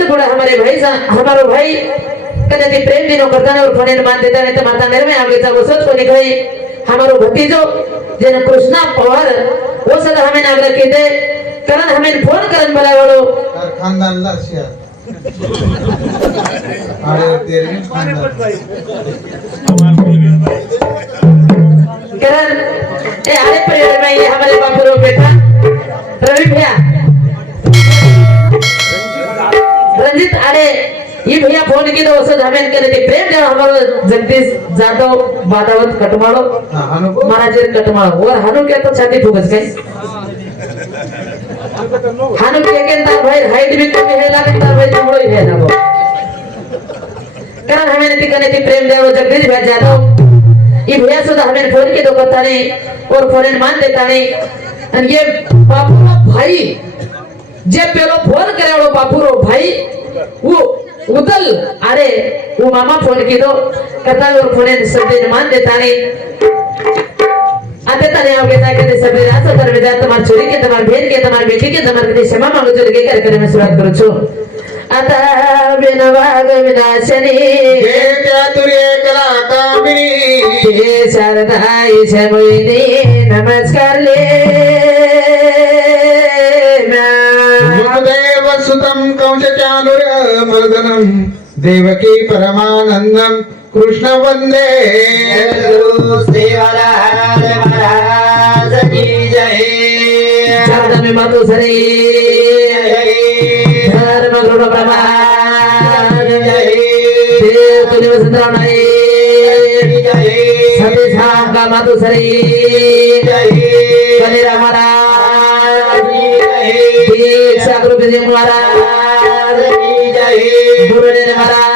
तुरंत गुड़ा हमारे भाई हमारो भाई कने ती प्रेम दिनो करता और फने मान देता नहीं तो माता नेर में आगे जा वो सोच को निकली हमारो भतीजो जेन कृष्णा पवार वो सदा हमें नागर के दे करण हमें फोन करन बोला वालो खानदान लासिया अरे तेरे खानदान करण ए अरे प्रेम में ये हमारे बापू रो बेटा रवि भैया रंजित अरे ये भैया फोन की तो वसद हमें करे थे प्रेम देव हमारो जगदीश जादव बादावत कटमाड़ो महाराज कटमाड़ो और हनु के तो छाती फूकस गए हनु के तार भाई हाइट भी कम है लागे तार भाई तुमड़ो ही है ना वो कारण हमें नहीं करने थी प्रेम देव जगदीश भाई जादव ये भैया सुधा हमें फोन की तो करता नहीं और फोन मान देता नहीं ये बापू भाई जे पेलो फोन करे वो बापू रो भाई वो उदल अरे वो मामा फोन की तो करता और फोन सब मान देता नहीं आते तने आओ कहता कहते सब रात पर विदात तुम्हार छोरी के तुम्हार बहन के तुम्हार बेटी के तुम्हार के क्षमा मांगो जो लगे कर में शुरुआत करो छो अता बिनवाग विनाशनी हे चातुर्य कला कामिनी हे शारदाई छमोइनी नमस्कार ले मुदेव सुतम कंस चानुर मर्दनम देवकी परमानंदम कृष्ण वंदे महाराज की जय शारदा में मातु सरे धर्म गुरु प्रमाण जय देव तुल्य वसुंधरा नाई जय सती साम का मातु सरे जय कनेरा महाराज जय दीक्षा गुरु विजय महाराज जय गुरुदेव महाराज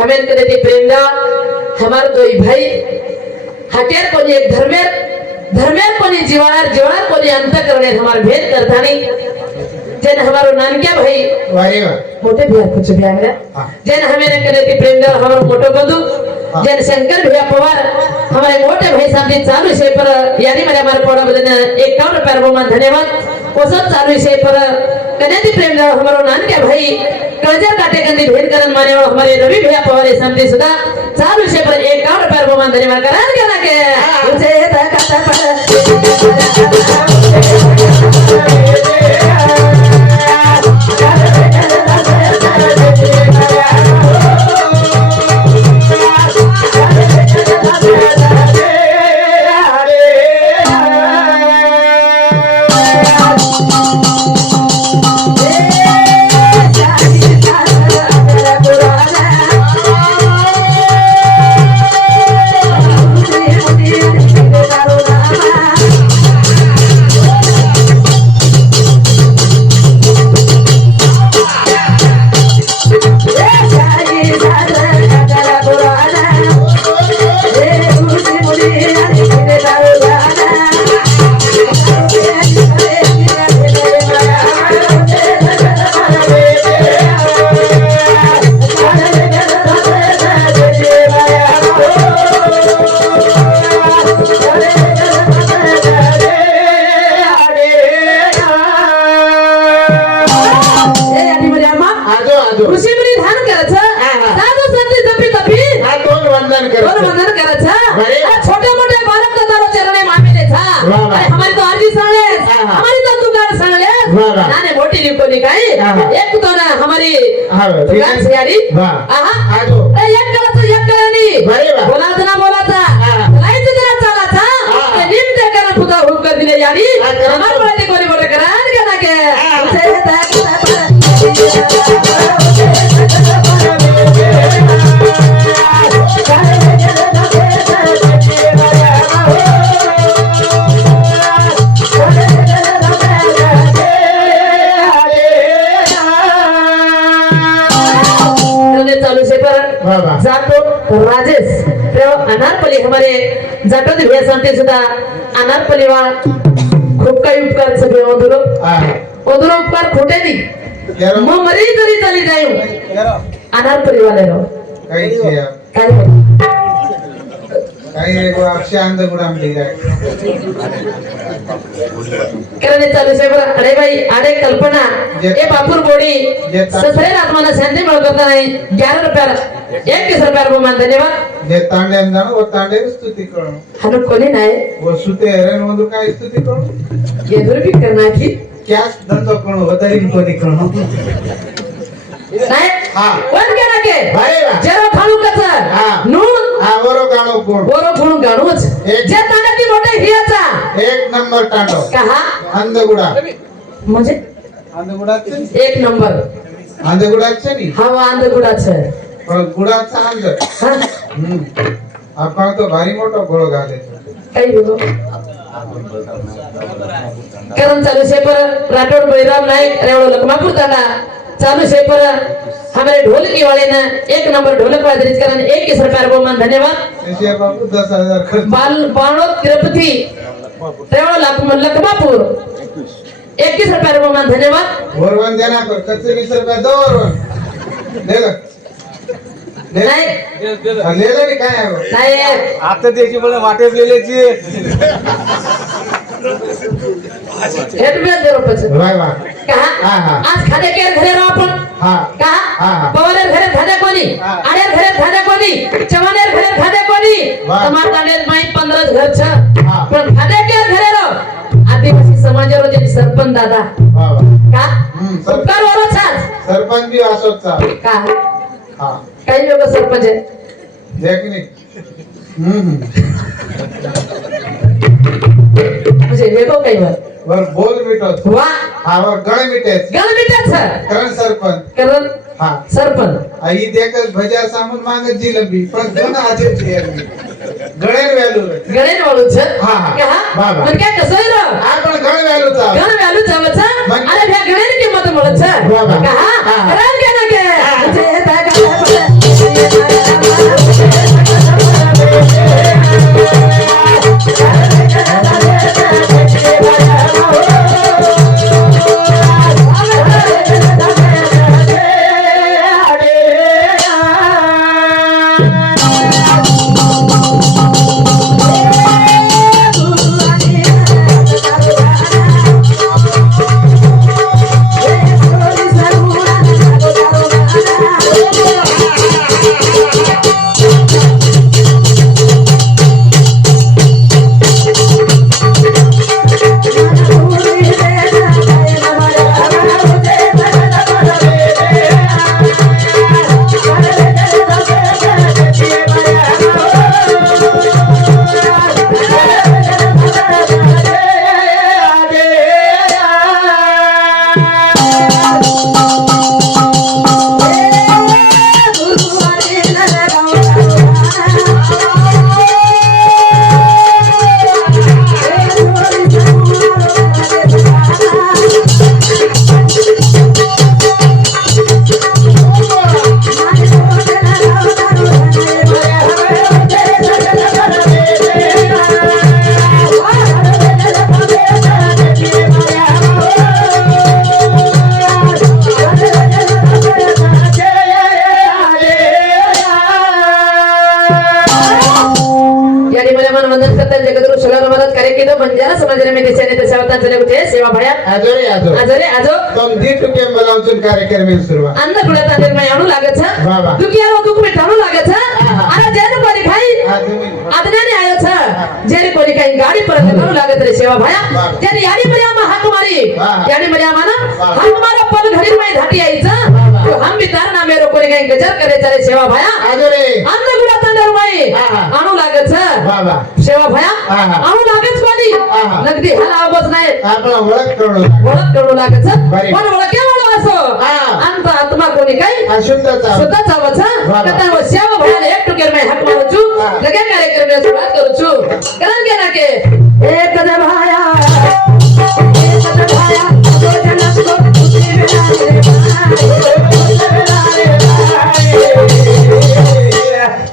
हमें करे थे प्रेमदा हमारे दो भाई हटेर को एक धर्मेर को जीवार को अंत करने हमारे भेद करता नहीं जन हमारो नाम क्या भाई मोटे भैया कुछ भैया मेरा जन हमें करे थे प्रेमदा हमारो मोटो बंधु जन शंकर भैया पवार हमारे मोटे भाई सामने चालू से पर यानी मेरे हमारे पौड़ा बदन 51 रुपया रोमान धन्यवाद वो सब चालू से पर कन्याती प्रेम हमारो नान क्या भाई कलजर काटे गंदी भेद करन माने और हमारे रवि भैया पवारे सामने सुधा चालू से पर 51 रुपया रोमान धन्यवाद करान क्या ना के मुझे तक पर आजो आजो ऋषीमुनी ध्यान करायचं हा, हा. साधू संत जपी तपी हा दोन वंदन दोन करतो वंदन करायचं बरे. छोटे मोठे बालक तो तारो चरणे मामिले था वा, वा. अरे हमारी तो आजी सांगले हा, हा. हमारी तो दुकान सांगले वा, वा. नाने मोटी लिकोनी काय हा, हा. एक तो ना हमारी हा, ठीक दुकान आहे. से यारी वा. आहा आजो अरे एक करायचं एक करानी बरे वा. बोलायचं ना बोलायचा हा. लाईच जरा चालायचा हा. ते नीम ते करा खुदा हुक कर दिले यारी हा, करा. हमार बोलते कोणी बोले करा के ना के हा. करणे चालू से पर वा, वा. जातो राजेश तेव्हा अनारपली हमारे जातो दिव्या सांगते सुद्धा अनारपली वा खूप काही उपकार सगळे ओदुरो हा ओदुरो उपकार खोटे नाही केरो मग मरी जरी चाली जाऊ अनारपली वाले रो काही છે काय बोल काही रे वो अक्षय अंध गुडाम ले जाए करणे चालू से पर अरे भाई अरे कल्पना जे- ए बापूर बोडी जे ता- ससरे आत्माला शांती मिळ करता नाही 11 रुपयाला 21 रुपयाला मान धन्यवाद जे तांडे जानो वो तांडे स्तुति करो हनु कोणी नाही वो सुते हरण वंदु काय स्तुति करो गेदुर भी करना की क्या धंधो करो वतारी कोनी करो नाही हा. वन केला के भाई वा. जेरो खाणू कच हा. नून हा वरो गाणो कोण बोरो फुणू गाणूच एक- जे तांगाती मोठे हियाचा एक नंबर टांडो कहा अंधगुडा म्हणजे अंधगुडाचे एक नंबर अंधगुडाचे नी हवा अंधगुडाच पण गुडाचा अंध आपण तो भारी मोठो गोळो घाले काही बोलो करम चालू से पर राठौड़ बैराम नायक रेवड़ो लखमापुर तांडा चालू से पर हमारे ढोलकी वाले ने एक नंबर ढोलक वादरित करन 21 रुपया बहुमान धन्यवाद ऐसे बापू 10,000 खर्च बाणो तिरुपति रेवड़ो लखमापुर 21 रुपया बहुमान धन्यवाद वरवन देना पर कच्चे 20 रुपया दो वरवन ले लो नाही ले लो नी काय आहे वो? नाही आता त्याची मला वाटेच गेल्याची हेड में दे रुपये वाह वाह कहा हा, हा. आज खाने के घरे राव आपण हा हा, कहा हा. पवनेर घरे खाने कोणी हा. आडेर घरे खाने कोणी चवनेर घरे खाने कोणी वाह. તમાર તાંડેર માઈ 15 ઘર છે હા. પણ ખાને કે ઘરે રો આદિવાસી સમાજરો જે સરપંચ દાदा वाह वाह का सर- उपकार वाला छास सरपंच भी असोच चा का हा काही लोक सरपंच आहे देख नी म्हणजे वेगो काही वर वर बोल मिटोच वा हा वर गळे मिटेच गल मिटाच करण सरपंच कारण हा सरपंच आई देखत भजा सामून मागे जिलबी पण जण आजे છે ગળેર વેલું રે गणेन वाळू छ हा, हा. का वा, वा. पण काय कसं आहे रो આ પણ ગળ વેલું चा गण व्हॅल्यू चालचा मग- अरे ह्या गणेन किंमत मिळत वा, वा. का हा. कारण काय ना के जे माणसाने कुठे सेवा भया आजो रे आजो आजो रे आजो तुम दी टुके बोलावून कार्यक्रम सुरुवात अन्न गुळाचा निर्णय आणू लागत छ वाह, वाह. दुखियारो दुख मिटाणू लागत छ अरे जेन परी भाई आदनाने आयो छ जेने कोणी काही गाडी परत करू लागत रे सेवा भया वाह. जेने याडी मर्यामा हाक मारी वाह. याडी मर्यामा ना वाह. हाक मारा पल घडी मै धाटी आईचा वाह. तो हम बितार ना मेरो कोणी काही गजर करे रे सेवा भया आजो रे अन्न गुळाचा निर्णय वाह. आणू लागत छ वा वा सेवा भया वाह. आणू लागत कोणी वाह. नगदी हला आवाज नाही आपण ओळख करू ओळख करू लागत छ बरे. पण ओळखे वाला असो वाह. अंत आत्मा कोणी काही अशुद्धता सुद्धा चावछ वाह. कतन वो सेवा भयाले एक टुकेर में हक मारू छु वाह. लगे कार्यक्रम में शुरुआत करू छु कारण के ना के एक कदम भाया तो जनस को खुशी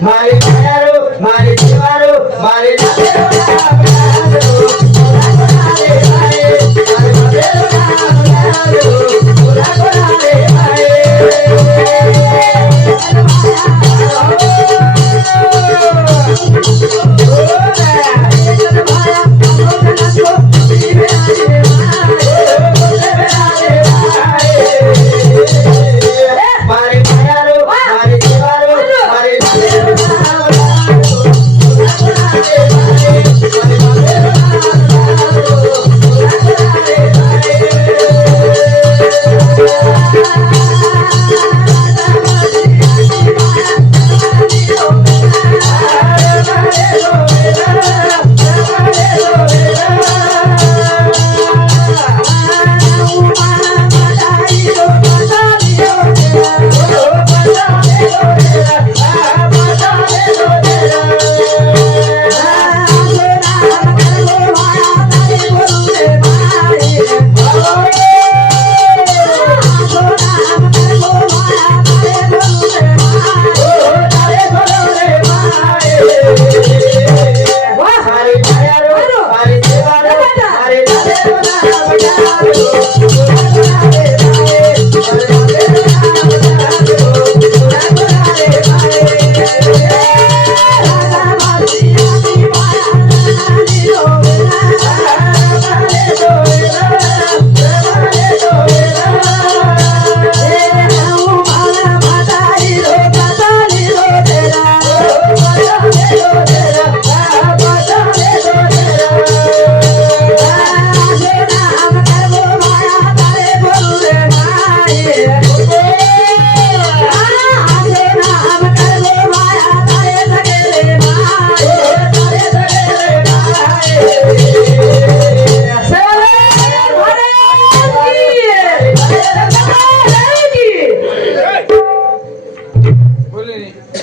मारी प्यारो मारी दीवारो मारी मारी प्यारो मारी दीवारो मारी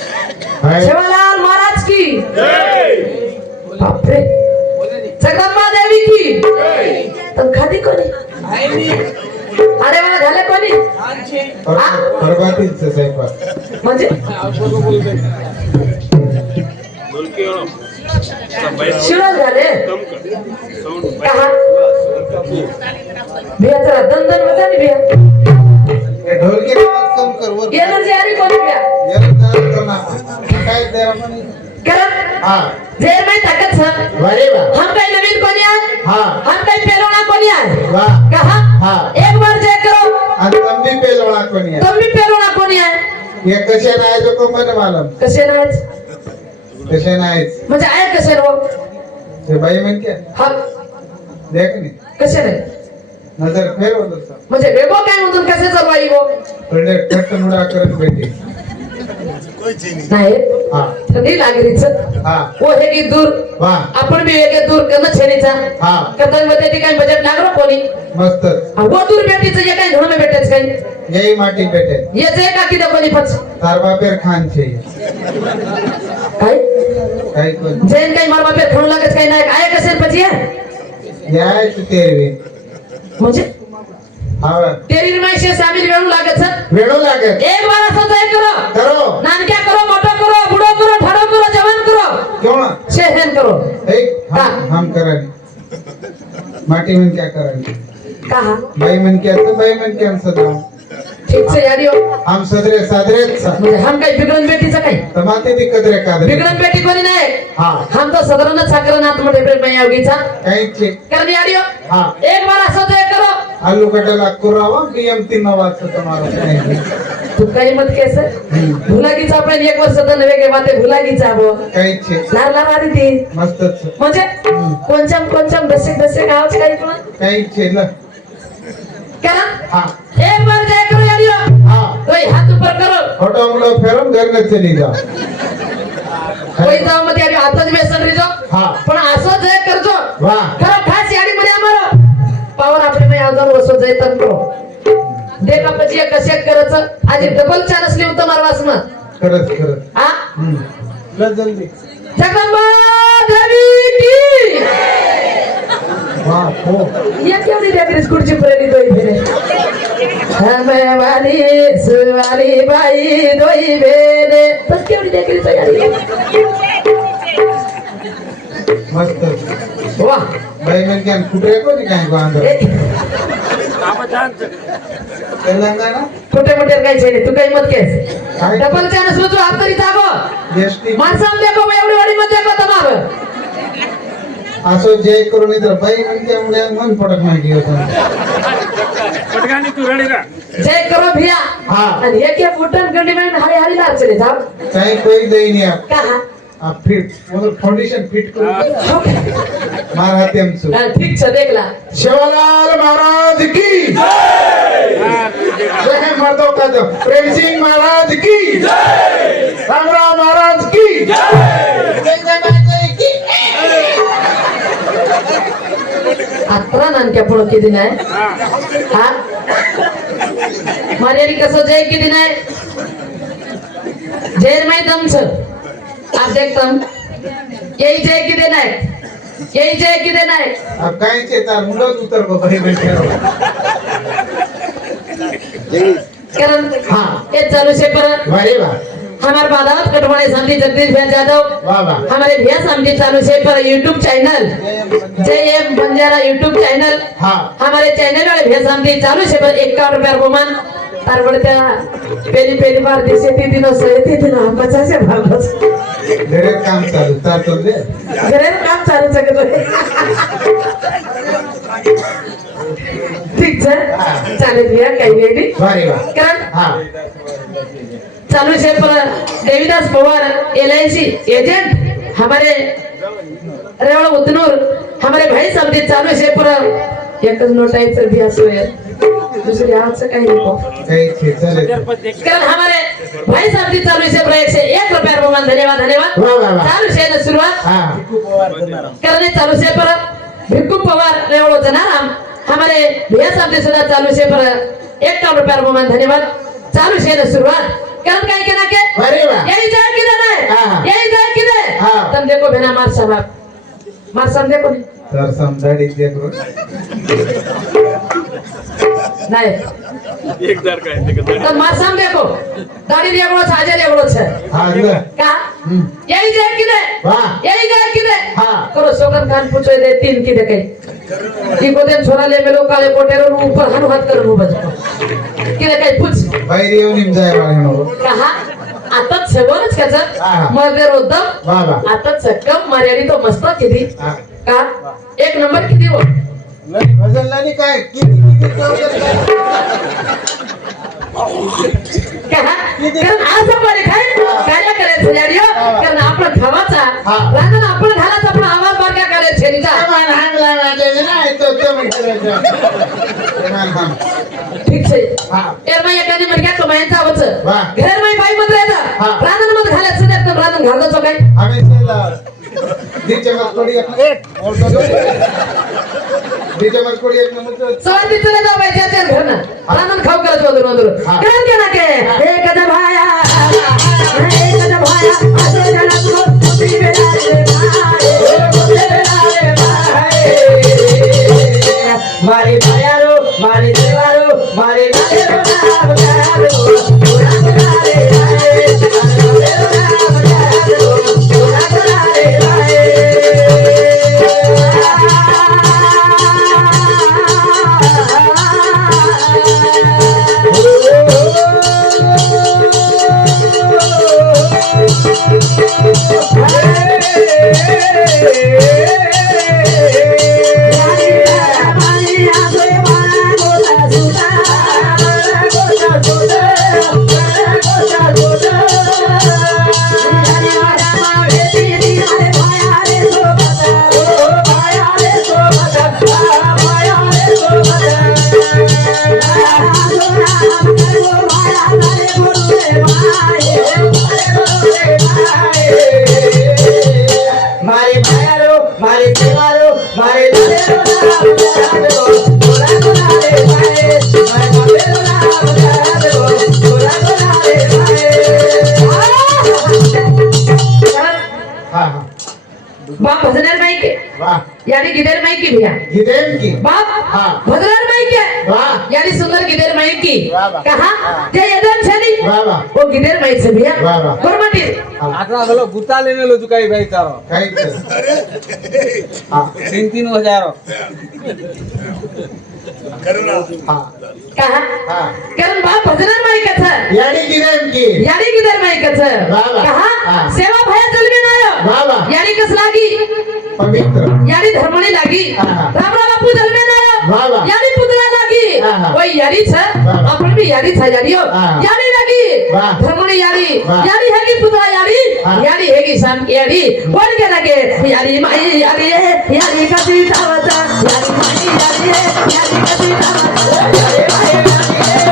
सेवालाल महाराज की बापरे जगदंबा देवी की तर खादी कोणी अरे मला झाले कोणी परवातीच स्वयंपाक म्हणजे शिवाय झाले कहा बिया जरा दंदन होता नाही बिया हे ढोलकी आवाज कम कर वर एनर्जी आली कोणी बिया यार तर ना काय ते आपण कारण हां जेर में ताकत छ वारे वा हम काही नवीन कोणी आहे हां हम काही पेरोना कोणी आहे वाह कहा हां एक बार चेक करो आणि तंबी पेलवणा कोणी आहे तुम भी पेरोना कोणी आहे हे कसे नाही तो को मन मालम कसे नाहीच कसे नाहीच म्हणजे आहे कसे रो ते बाई म्हणते हा देख नी कसे नाही नजर फेरव तसा म्हणजे वेगो काय म्हणून कसे चालवाई गो थोडे कट मुडा करत भेटे नाही हां कधी लागरीच हां वो हे की दूर वाह आपण बी वेगे दूर करणं छेनीचा हां कदन मध्ये ती काही बजेट लागलो कोणी मस्त वो दूर भेटीचं जे काही धोरण भेटेच काही यही माटी भेटे ये जे का किती कोणी फच तार बापेर खान छे काय काही कोण जैन काही मारवा पे खाऊ लागत काही नाही काय कसे પછી आहे याय तू तेरवे म्हणजे हां तेरी रिमाइशे शामिल वेळू लागत छ वेळो लागत एक बार असं जाय करो करो नानक्या करो मोठा करो बुडो करो ठाडो करो जवान करो क्यों शेहन करो एक हम करन माटी में क्या करन कहा बाई मन क्या तो बाई मन क्या सदा ठीक से यारियो हम सदरे सादरेच सा म्हणजे हम काही बिगडन बेटीचं काही तमाते ती कदरे कादरे बिगडन बेटी कोणी नाही हा हम तो सदरन साकरनाथ मध्ये प्रेम यावगीचा काही छे कर यारियो हा एक बार असं तो एक करो आलू कटला कुरावा बीएम 3 वाजता तुम्हाला नाही तू काही मत कैसे भुलागीचा आपण एक वर्ष तर नवे के बाते भुलागीचा बो काही छे लार लार आली ती मस्तच म्हणजे कोणच्या दसे गावच काही पण काही छे ल करा हा एक बार जाय करो यारियो हा कोई हाथ ऊपर करो फोटो मुड़ो फेरम घर में चली जाओ कोई जाओ मत यारियो हातच बेसन रिजो हा पण असं जाय करजो वाह खरं खास याडी मध्ये आम्हाला पावर आपले मै आजार वसो जाय तर करो देख आपची कसे करायचं आज डबल चान्स लिहून तर मारवास ना खरंच हा ल जल्दी जगदंबा देवी की वाह हो ये क्यों नहीं देख रही स्कूटी प्रेरित होई भेने हमें वाली सुवाली बाई दोई भेने बस क्यों नहीं देख रही तो यार मस्त वाह भाई मैं क्या कुटरे को नहीं कहीं को अंदर तेलंगाना छोटे मोठे काही छे तू काही मत केस डबल चान्स लो तू आप तरी जागो एसटी माणसाम देखो एवढी वाडी मध्ये देखो तमाम असो जय करून इधर भाई मैं क्या मुझे मन पड़क नहीं किया था पटगानी तू रेडी रा जय करो भैया हाँ। आणि एक एक उठन गंडी में हारी हारी लाग चले जाओ कहीं कोई दे नहीं आप कहा आप फिट मतलब फाउंडेशन फिट करो मार हाथे हम सु ठीक छे देखला शिवलाल महाराज की जय मर्दों का जो प्रेम सिंह महाराज की रामराव महाराज की अत्रा नानक्या पुढं किती नाही हा मर्यादी कसं जय किती नाही जय माहित आमचं आप देखतम यही जय किती नाही यही जय किती नाही अब कहीं से तार मुंडो उतर को भाई बैठे रहो कारण हाँ ये चालू से पर वाह वाह हमारे बादात कटवाड़े समिति जगदीश भाई यादव वाह वाह हमारे भैया समिति चालू से पर यूट्यूब चैनल जय एम बंजारा यूट्यूब चैनल हाँ हमारे चैनल वाले भैया समिति चालू से पर 51 रुपया बहुमान तार बढ़ते पहली बार दिसे 3 दिनों से 3 दिनों हम 50 से भाग बस मेरे काम चालू तार तो दे घरे काम चालू सके ठीक है चालेल भैया काही वेगळी वाह वाह कारण हाँ चालू से पर देवीदास पवार LIC एजेंट हमारे रेवड़ उतनूर हमारे भाई समिति चालू से पर एक नोट आहे तर भी असो है दूसरी आज काही नको कहीं से चले कारण हमारे भाई समिति चालू से पर 101 रुपया बहुमान धन्यवाद धन्यवाद वाह वाह वाह चालू से ना शुरुआत हाँ करने चालू से पर भिक्कू पवार रेवड़ जनाराम हमारे भैया समिति सुधा चालू से पर 51 रुपया बहुमान धन्यवाद चालू से ना शुरुआत कारण काय केना के अरे वाह यही जाए कि नहीं हाँ। यही जाए कि नहीं हाँ। तुम देखो बिना मार साहब देखो नहीं सर समझाड़ी देखो नहीं एक दर काय ते तो मार साहब देखो दाढ़ी रेगड़ो छे आजे रेगड़ो छे हाँ ले का यही जाए कि नहीं वाह यही जाए कि नहीं हाँ। करो सोगन खान पूछो दे 3 की देखे की गोदेम छोरा ले मेलो काले कोटेरो ऊपर हनु हाथ करू बजको की देखे पूछ भाई रियो निम जाए वाले हो कहा आताच सेवनच हा. त्याचं मग रोदम वाह वाह आताच सक्कम मर्यादी तो मस्त किती हाँ का 1 नंबर किती हो नहीं भजन लानी का है किती कहा कारण आज आपण काय करायचं रेडिओ कारण आपण खावाचा हा. राहणार आपण घालाचा आपण आवाज बारका करायचं छेनीचा सामान हांगला वाटे ना तो तो म्हणतो हम ठीक छे हा एर मग एकाने मरग्या कमायचा आवाज वा. घर मग बाई मध्ये येता हा. राहणार मध्ये घालायचं नाही तर राहणार घालायचं काय हमें चला दी चमच कोड़ी एक और तो दी चमच कोड़ी एक नंबर सवाल चले जाऊ पाहिजे त्या घरनं राहणार खाऊ करायचं होतं नंतर हा. कारण के ना के एक जण भाया एक जण भाया असं जण तुला बेला रे मारे मायारो मारे देवारो मारे मायारो नाम गारो पूरा करारे आए मायारो नाम गारो पूरा करारे आए ओ यानी गिदेर माई की भैया गिदेन की बाप हाँ। भद्रार माई के वाह यानी सुंदर गिदेर माई की वाह, वाह। कहा जे यदन छनी वाह वाह वो गिदेर माई से भैया वाह, वाह। गुरमटी आटला हलो गुता लेने लो चुकाई भाई तारो काही हाँ 3-3 हजार हाँ कहा हाँ कारण बाप भद्रार माई का था यानी गिदेन की यानी गिदेर माई का था वाह, वाह। कहा हाँ। सेवा भया जलवे ना आयो वाह वाह यानी कस लागी पवित्र यानी धर्मणी लागी हाँ। रामरा बापू जलवे ना वाह, आयो वाह। यानी पुतला लागी हाँ। वही यानी छ वाह, वाह। अपन भी यानी छ यानी हो हाँ। यानी लागी वाह। धर्मणी यानी वाह। यानी है कि पुतला यानी हाँ। यानी है कि शाम यानी बोल के लगे यानी माई यानी है यानी कसी तावता यानी माई यानी है यानी कसी तावता यानी माई यानी है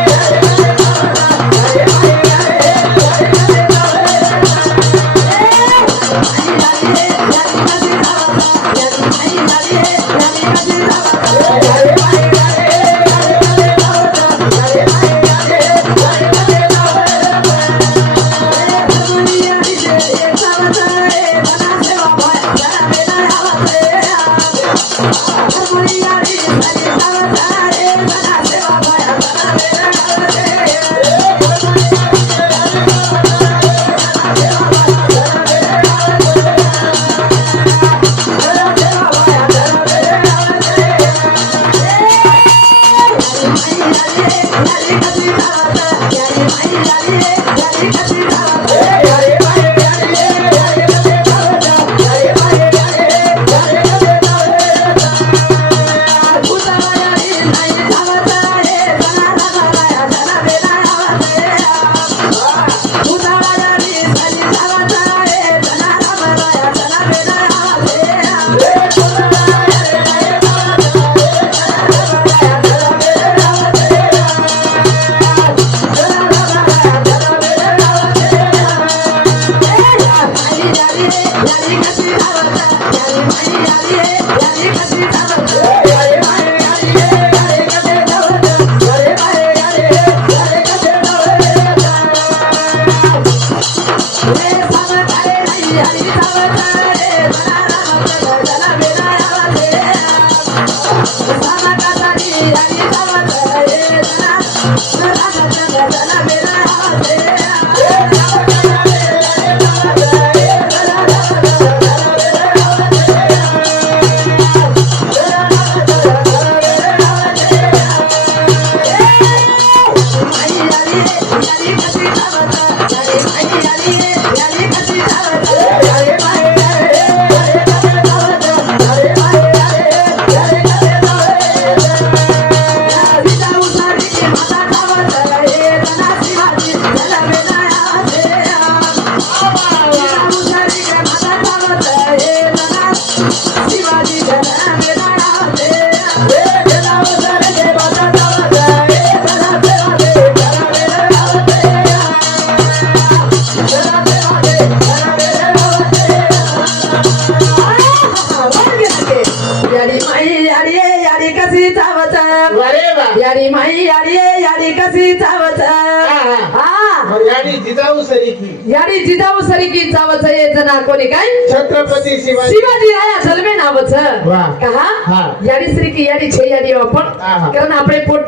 यारी माई यारी यारी कसी चावत हा यानी जिजाऊ सरीकी यारी जिजाऊ सरीकी चावत ये जना कोणी काय छत्रपती शिवाजी शिवाजी राया जन्मे नावच वाह. कहा हा. यारी श्री यारी छे यारी आपण हा. कारण आपले पोट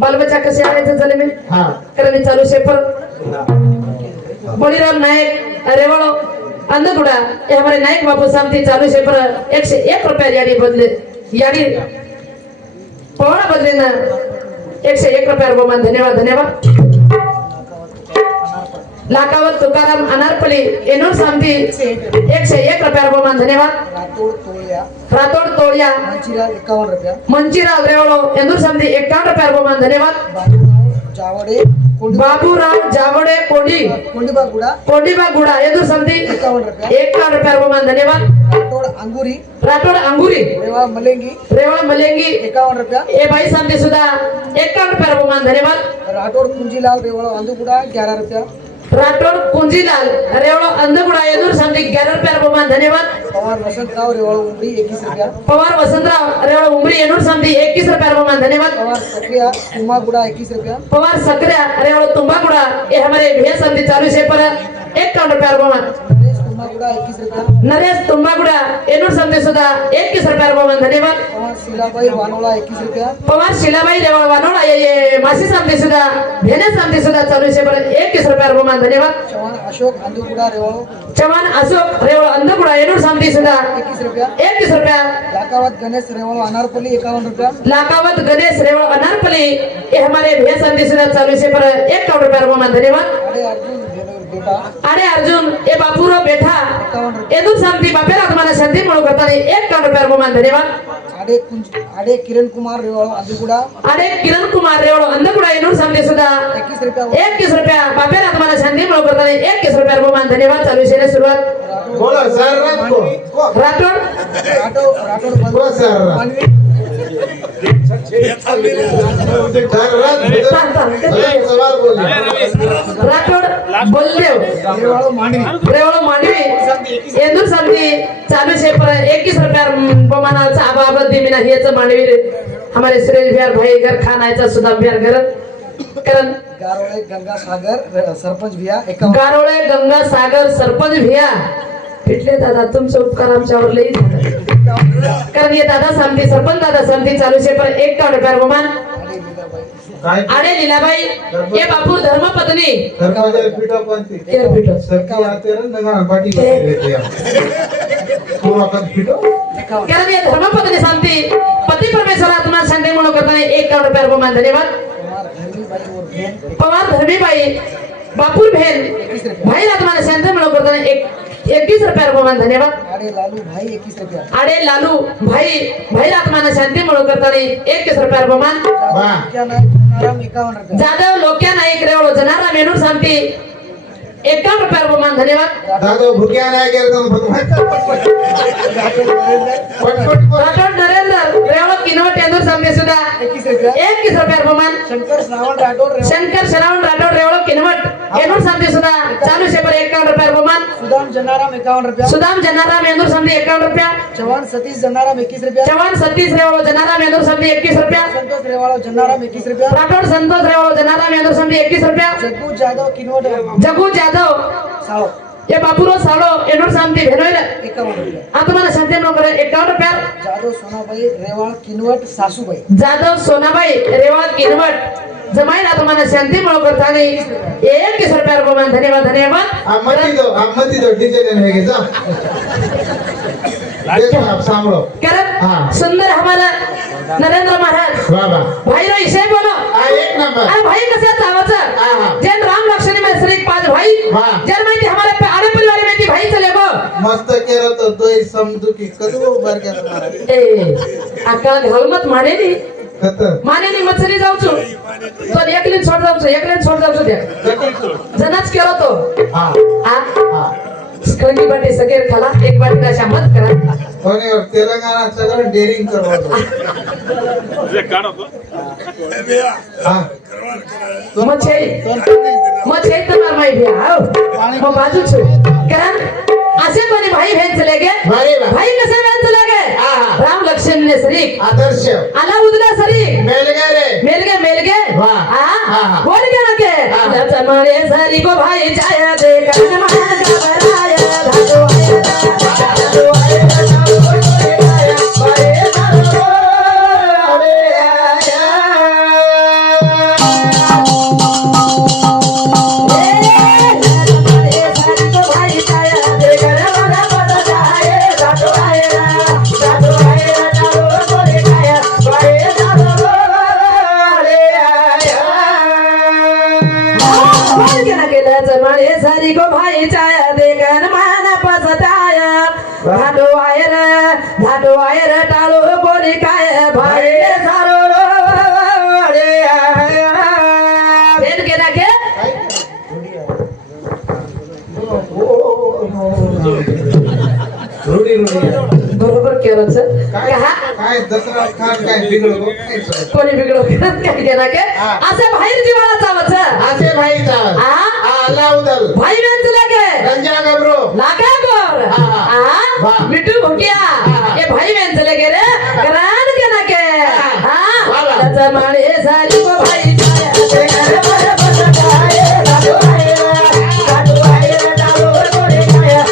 बालबच्चा कसे आणायचं जन्मे हा कारण चालू शेपर बळीराम नायक रेवळो अंधगुडा ये हमारे नायक बापू सामती चालू शेपर 101 रुपया यारी बदले यारी पवार बदले ना 101 रुपया बहुमान धन्यवाद धन्यवाद लाकावत तुकाराम अनारपली एनूर सामती 101 रुपया बहुमान धन्यवाद रातोड तोळिया मंचिराव रेवळो एनूर सामती 51 रुपया बहुमान धन्यवाद बाबूराव जावडे कोंडीबा गुडा एनूर सामती 51 रुपया बहुमान धन्यवाद राठोड अंगुरी रेवळ मलेंगी 51 रुपया ए बाई सामती सुद्धा 51 रुपया बहुमान धन्यवाद राठोड कुंजीलाल रेवळ अंधुगुडा 11 रुपया राठोड कुंजीलाल रेवळो अंधगुडा एनूर सामती 11 रुपया बहुमान धन्यवाद पवार वसंतराव रेवळ उमरी 21 रुपया पवार वसंतराव रेवळ उमरी एनूर सामती 21 रुपया बहुमान धन्यवाद पवार सक्रिया तुमागुडा 21 रुपया पवार सक्रिया रेवळ तुम्बागुडा ये हमारे भैया सामती चालू से पर 51 रुपया बहुमान तुम्बागुड़ा 21 रुपया नरेश तुम्बागुड़ा एनूर समते सुद्धा 21 रुपया बहुमान धन्यवाद पवार शीलाबाई वानोला 21 रुपया पवार शिलाबाई रेवळ वानोळा ये मासी समते सुद्धा भेने समते सुद्धा चालू शे पर 21 रुपया बहुमान धन्यवाद चव्हाण अशोक अंदुगुड़ा रेवाड़ो चव्हाण अशोक रेवळ अंधगुडा एनूर समते सुद्धा 21 रुपया 21 रुपया लाकावत गणेश रेवाड़ो अनारपल्ली 51 रुपया लाकावत गणेश रेवळ अनारपली ये हमारे भैया समते सुद्धा चालू शे पर 51 रुपया बहुमान धन्यवाद अरे अर्जुन बेटा अरे अर्जुन ए बापूरो बेठा 51 रुपया एदूर समती बापेला तुम्हाला शांती म्हणून करताना 51 रुपया बहुमान धन्यवाद अरे किरण कुमार रेवाड़ो अंदुगुड़ा अरे किरण कुमार रेवळ अंधगुडा एनूर समते सुद्धा 21 रुपया 21 रुपया बापेला तुम्हाला शांती म्हणून करताना 21 रुपया बहुमान धन्यवाद चालू शे सुरुवात बोला सर रात को राठोड राठोड बोला सर रात सवाल बोलिए राठोड बोलदेव रेवाड़ो मांडवी रेवळ मांडवी एंदूर समती चालू शे पर 21 रुपया बहुमानाचा आबाबत दिमिना हेच मांडवी हमारे सुरेश बिहार भाई घर खानायचा सुद्धा बिहार घर कारण गारोळे गंगा सागर सरपंच भिया 51 गारोळे गंगा सागर सरपंच भिया भेटले दादा तुमचे उपकार आमच्यावर लई झाले कारण हे दादा समती सरपंच दादा समती चालू शे पर 51 रुपया बहुमान काय आडे लीलाबाई ये बापू धर्मपत्नी धर्माच्या पीठा कोणती केर पीठ सरकी आते रे नगा पाटी करते तू आपण पीठो कारण ये धर्मपत्नी सांगते पती परमेश्वर आत्मा शांती म्हणून करताना 51 रुपया बहुमान धन्यवाद पवार धर्मीबाई बापूर भेन भाई आत्मा शांती म्हणून करताना 21 रुपया बहुमान धन्यवाद अरे लालू भाई 21 रुपया आडे लालू भाई आत्मा शांती म्हणून करताना 21 रुपया बहुमान वाह क्या नाम 51 रुपया जाधव लोक्या नाईक रेवळ जनारा मेनूर सांगते 51 रुपया बहुमान धन्यवाद दादा भुक्या नाही गेलं पटपट राठोड नरेंद्र रेवळ किनवट एंदूर सांगते सुद्धा 21 रुपया 21 रुपया बहुमान शंकर श्रावण राठोड शंकर श्रावण राठोड रेवळ किनवट एनूर सांगते सुद्धा चालू शे पर 51 रुपया बहुमान सुदाम जनाराम 51 रुपया सुदाम जनाराम एंदूर सांगते 51 रुपया चव्हाण सतीश जनाराम 21 रुपया चव्हाण सतीश रेवळ जनाराम एंदूर सांगते 21 रुपया संतोष रेवाड़ो जनाराम 21 रुपया राठोड संतोष रेवळ जनाराम एंदूर सांगते 21 रुपया जग्गू जाधव किनवट जगू जाधव साव ये बापूरो सालो एनूर सांगते भेनोय 51 रुपया आत्मा शांती म्हणून करे 51 रुपया जाधव सोनाबाई रेवाड़ किनवट सासूबाई जाधव सोनाबाई रेवळ किनवट जमाई आत्मा शांती म्हणून करताना 21 रुपया बहुमान धन्यवाद आम्ही तो डीजे ने है जा देखो आप सांभळो कारण हाँ। सुंदर हमारा नरेंद्र महाराज वाह वाह भाई रो विषय बोलो एक नंबर अरे भाई कसे चावाचं हाँ। जैन राम लक्ष्मण में श्री पांच भाई हाँ। जन माहिती हमारे आडे परिवार में भाई चले गो मस्त केलं तर दोय समजू की कदू बर गेला तुम्हाला ए अकाल घालमत माने नी कत माने नी मछली जाऊचो तो एकलीन छोड़ जाऊचो द्या जनाच केलो तो हां आ हां स्कंदी बाटे सगेर खाला एक बाटी का मत करा कोणी तेलंगणा सगळं डेअरिंग करवतो तुझे काढ होतो हां मछली तुम्हार माई भी आओ मैं बाजू छु कारण असे कोणी भाई बहन चले गए भाई कसे बहन चले गए राम लक्ष्मण ने शरीक आदर्श आला उदला शरीक मेल गए वाह। हाँ। बोल के रखे लचमणे सरी को भाई छाया दे कर मान घबराया धागो सारी को भाई छाया देकर मान पसताया धाटो आयर टाळो बोली काय भाई सारो रे भेट के नाके रुडी बरोबर केलं सर काय दसरा खान काय बिघडलो काय कोणी बिघडो काय के नाके असे बाहेर जीवाला चावचं असे भाई चाल अलाउदल भाई बेंच लागे गंजा गबरो लागा गोर वाह। मिठू भुकिया ये भाई बेंच लगे रे करान के नाके त्याचा माळे सारी को भाई छाया ते घर पर बसताय दादू आये डालो बोले छाया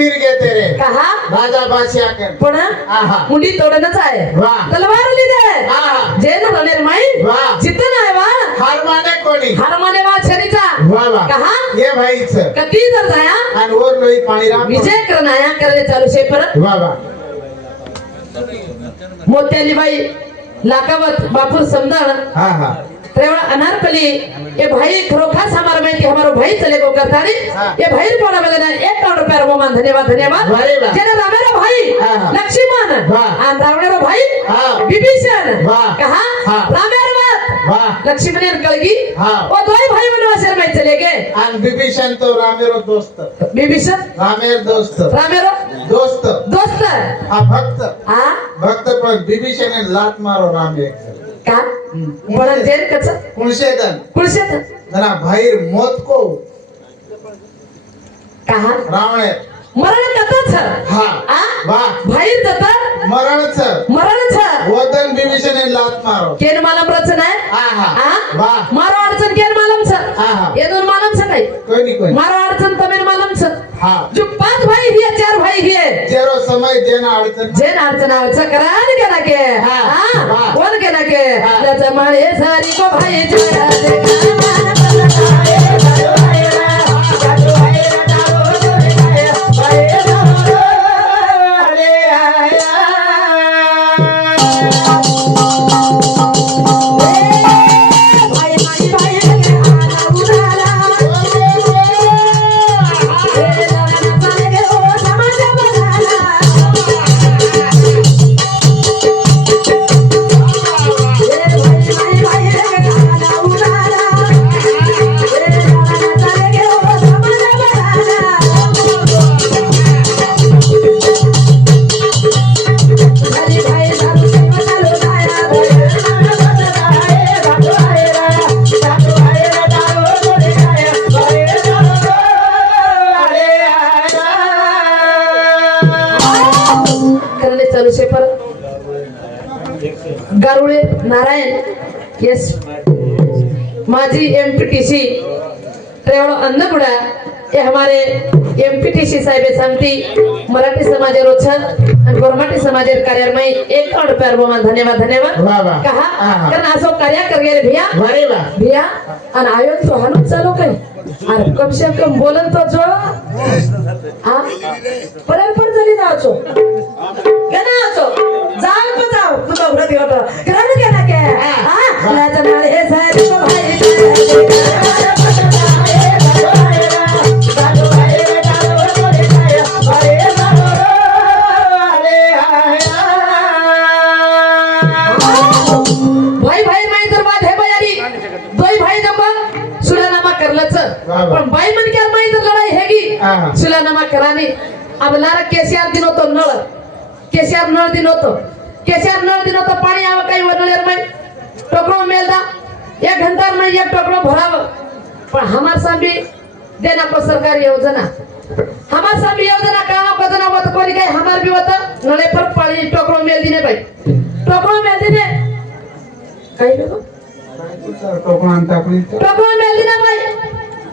फिर गए तेरे कहा राजा बादशाह के पण आहा. मुंडी तोडणच आहे वाह. तलवार लिदे आहा. जेन रनेर माई वाह. जितन आहे वा हार माने कोणी हार माने वा छरीचा वा वा कहा ये भाईच कधी जर जाया आणि वर लोई पाणी राम विजय करणाया करले चालू शे परत वा वा मोत्याली बाई लाकावत बापूर समदण हा हा रेवड़ा अनारकली ये भाई खरोखास हमारा में कि हमारो भाई चले को करतानी हाँ। ये भाई बोला बेले ना 1 करोड़ रुपया रोमान धन्यवाद धन्यवाद वाह, वाह। जेने रामेरो भाई हाँ, हाँ। लक्ष्मण वाह। और रावणेरो भाई हाँ। विभीषण वाह। कहा हाँ। रामेरो बात वाह लक्ष्मण ने कलगी हाँ। वो दोई भाई वनवास में चले गए आणि विभीषण तो रामेरो दोस्त विभीषण रामेर दोस्त रामेरो दोस्त दोस्त हा भक्त हाँ भक्त पण विभीषण लात मारो राम एक का पण जेल कच कुणशेदन कुळशेत जना भाईर मोत को कहा रावणे मरण कथच हा आ वाह भाई तता मरणच मरण छ वदन विभीषण लात मारो केन मालम रचना आहे आहा. आ? वाह. मारो अडचण केन मालम छ आहा. ये दोन मालम छ काय कोणी कोणी मारो अडचण तमेन मालम छ हा जो 5 भाई हिए 4 भाई हिए जेरो समय जेना अडचण जेन अडचण आवच करान केना के हा. वाह. कोण केना के हा. त्याचा माळे सारी को भाई जरा दे गारुळे नारायण यस माजी एमपीटीसी ट्रेवल अन्नगुड़ा ये हमारे एमपीटीसी साहेब सांगती मराठी समाज रोचन आणि गोरमाटी समाज कार्यालय 1 करोड़ रुपया रोमान धन्यवाद धन्यवाद वाह, वाह. कहा आहा. कारण असो कार्य कर गेले भैया वारे वा भैया आणि आयोजन तो हालून चालू काय अरे कम से कम बोलन तो जो हाँ परल पर चली जाओ छो केना छो जाओ तो जाओ तू तो व्रती होतो केना केना के हाँ लाचा मारे हे साहेब को भाई भाई भाई मैं इधर बात है बयारी दोई भाई जब सुलानामा करलच वाह, वाह. पण बाई मन क्या मैं इधर लड़ाई हैगी हाँ. सुलानामा करानी अब नारा केसीआर दिन होतो नळ केसीआर नळ दिन होतो केसीआर नळ दिन होतो पाणी आव काही वनळेर में टोकरो मेलदा 1 घंटा में 1 टोकरो भराव पण हमार सामी देना को सरकारी योजना हमार सामी योजना काना बदना वत कोरी काय हमार भी वत नळे पर पाणी टोकरो मेल दिने भाई टोकरो मेल दिने काही बेगो कोकणात टाकली टोकरो मेल दिने भाई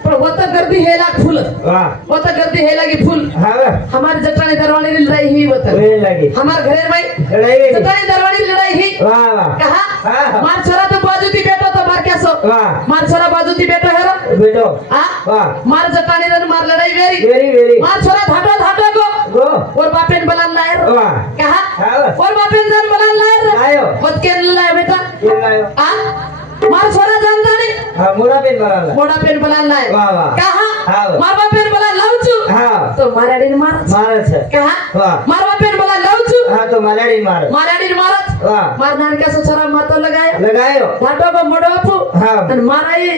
पण वत गर्दी हे लाग फुल वाह वत गर्दी हे लागी फुल हाँ हमारे जटानी दरवानी लड़ाई ही वत वे लगी हमार घरे भाई लड़ाई हुई। जटानी दरवानी लड़ाई ही वाह वाह कहा हाँ। मार छोरा तो बाजू ती बेटो तो मार कैसो वाह मार छोरा बाजू ती बेटो है रो बेटो आ वाह मार जटानी रन मार लड़ाई वेरी वेरी वेरी मार छोरा धाटो धाटो को गो और बापेन बलान लायर वाह कहा हाँ। और बापेन जन बलान लायर लायो। मत के लायो बेटा ये लायो आ मार छोरा जानता नहीं हाँ मोड़ा पेन बना ला मोड़ा पेन बलान लाए वाह, वाह। कहा हाँ। मार बापेन बलान लाउचू हाँ तो माराडी मार मारत है कहा वाह। मार बापेन बलान लाउचू हाँ तो मलाड़ी मार माराडी मारत वाह मार नानका से छोरा मातो लगायो लगायो धाटो को मोड़ो अपू हाँ। अन माराई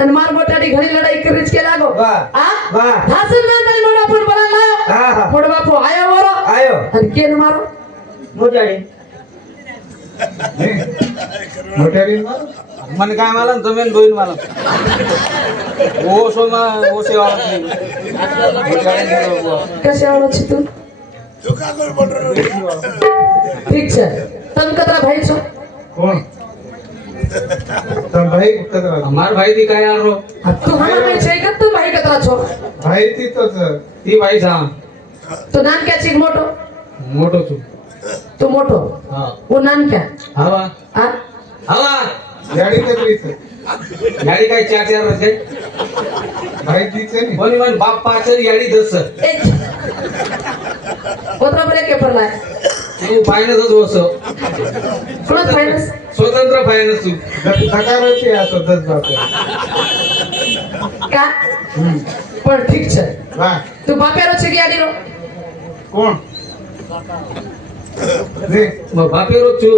अन मार मोटाडी घणी लड़ाई करीच के लागो वाह। आ वाह। हासन ना तल मोड़ो अपन बलान लायो हाँ हाँ मोड़ो बापू आयो वरो आयो अन केन मारो मोटाड़ी मोठ्यारी मन काय मला तुम्ही दोन मला ओ सोमा ओ सेवा नाही कशा वाळो छी तू ठीक छे तम कतरा भाई छो कोण तर भाई कतरा हमार भाई ती काय आलो तू हमार में छे का तू भाई कतरा छो भाई ती तोच ती भाई सा तो नान क्या चीज मोटो मोठो છું तू मोटो હા वो नान क्या हवा हाँ हवा गाडी कधी છે गाडी काय 4 વર્ષ ગઈ भाई दीचे ने कोणी म्हण बाप पाच गाडी 10 एक कोणता ब्रेक पेपर लाय तू फायनान्सच होस कोण फायनान्स स्वतंत्र फायनान्स तू धकाराची असो 10 बाप का पण ठीक છે वाह तू बापेरो છે કે આડીરો कोण रे मग बापेरो છું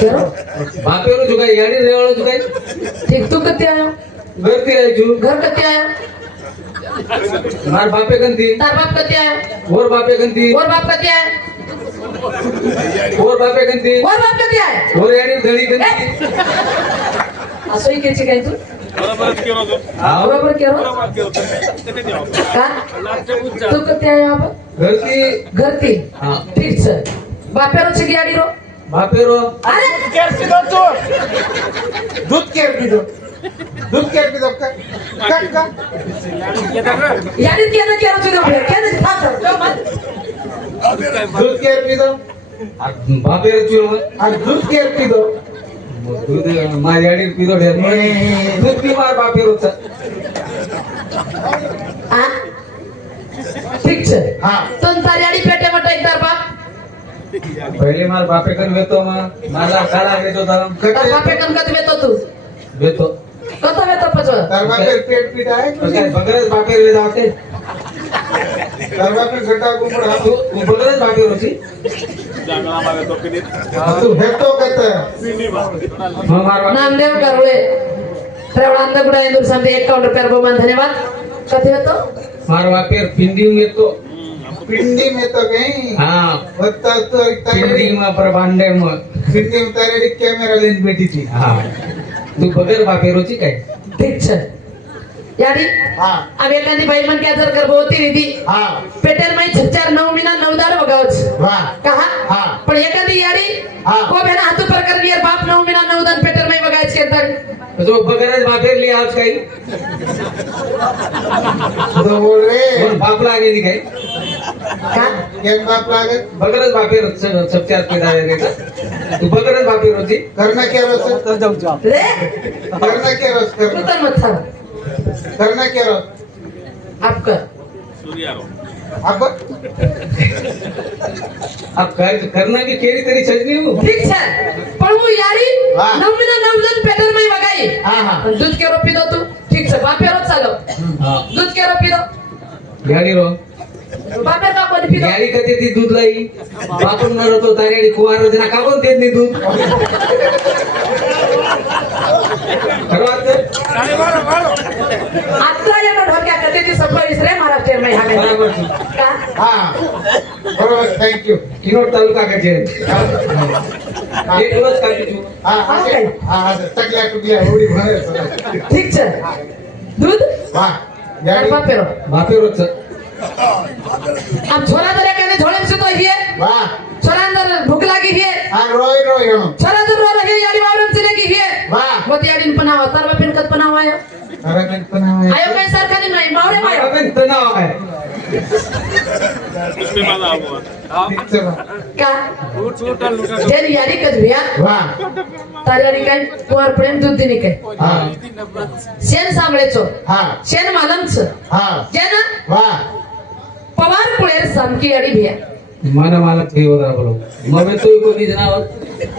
કેરો बापेरो છું काय गाडी रेवाळो છું काय ठीक तू कते आयो घरती आहे છું घर कते आयो मार बापे गंती तार बाप कते आयो और बापे गंती और बाप कते आयो और बापे गंती और बाप कते आयो और याडी धडी गंती असोई केची काय तू बरोबरच केलं होतं. बरोबर केरो बरोबर केलं होतं. ते नाही द्यावं. का लास्टच्या उच्चार. तू कते आयो आप घरती घर ती हा ठीक છે બાપેરો છે કે આડીરો बापेरो અરે दूध केर पिदो दूध केर पिदो का का याडी केने केरो છે કેને થાપ दूध केर पिदो बापेरो છું आणि दूध केर पिदो दूध मार याडी पिदो ढेर दूध पी मार बापेरो चा હા ठीक છે हा તન તારી આડી પેટે મટે એકદાર બાપ पहिले मार बापे कन वेतो मग मला काला वेतो તાર कटे બાપે કન કત વેતો તું वेतो કતો વેતો પછો तरबाकर पेट पीठ आहे काय बगरच बापे वे जाते तरबाकर गड्डा गुंबड हा तू बगरच बापे होती जांगळा मागे तो कधी तू भेटतो का तर पिंडी मागे. मग मार बापे नामदेव गरवळे श्रवणांत गुडा इंदूर संते 51 रुपये बहुमान धन्यवाद कथे वेतो मार बापे पिंडी येतो पिंडी में तो गई हा बत्ता तो पिंडी इतना में पर भांडे मग पिंडी में तारेडी कैमरा लेंस बैठी थी हा तू बगर बापे रोची काय ठीक છે याडी हाँ अब एखादी बाई मन क्या जर गर्भवती रिधी हाँ पेटेल माई 9 महिना 9 दाड बगावच वाह कहा हाँ पण एखादी याडी हा. को बेना हातू पर कर लियर बाप 9 महिना 9 दान पेटेल माई बगायच के तर तो बगरच बापे ले आज काही तो बोल रे पण बाप लागेली काय का केन बाप लागत बगरच बापे सबच्या हात पेदा रे तू बगरच बापे रोची करना क्या रोज रे करना क्या रोज तू करना तर मत थांब करना क्या रोज आप कर सूर्यारो. अब अब करना की केरी तरी सजनी हो ठीक છે પણ હું याडी વાહ. 9 महिना 9 દાન पेटेल माई बगाई हाँ हाँ पण दूध के रोपी दो तू ठीक છે बापे रोज चालो हा दूध के रोपी दो गाडी रो बापे का कोणी पिदो गाडी कधी ती दूध लाई बापून न होतो तारेडी कुवार जना का कोण देत नाही दूध खरं वाटतं? आता येणं ढोक्या कधी ती सफाईस रे महाराष्ट्र मै हा बरोबर आहे. का हाँ बरोबर थैंक यू किनोट तालुका कडचे एक दिवस काढली तू हाँ हाँ Okay. हाँ टकल्या टुकल्या उडी भरे ठीक છે दूध वाह તાર બાપેરો बापे रोज આમ છોરા દરે કાને ઝોળેમ સુતો હિએ वाह છોરા અંદર ભૂખ લાગી હિએ हाँ रोय रोय हम છોરા દૂર રહે યાડી વાવરમ ચલે કી હિએ वाह મોતી યાડીન પનાવા તાર બાપેન કત પનાવા આયો अरे कल्पना है આયો કઈ સરખાની નહીં માવરે માયો बापे तणाव आहे पुष्पे माझा आवाज. हा. ठीक से वाह का लूट लूटा लूटा. જેન યાડી કજ ભિયા वाह તાર યાડી કઈ પોર પ્રેમ दूध दिनी કઈ हाँ शेन सांभळे चो हाँ शेन मालम छ हाँ जेन वाह पवार कुळेर सामकी याडी भिया मला मला ते होता बोलो मग तो कोणी जनावर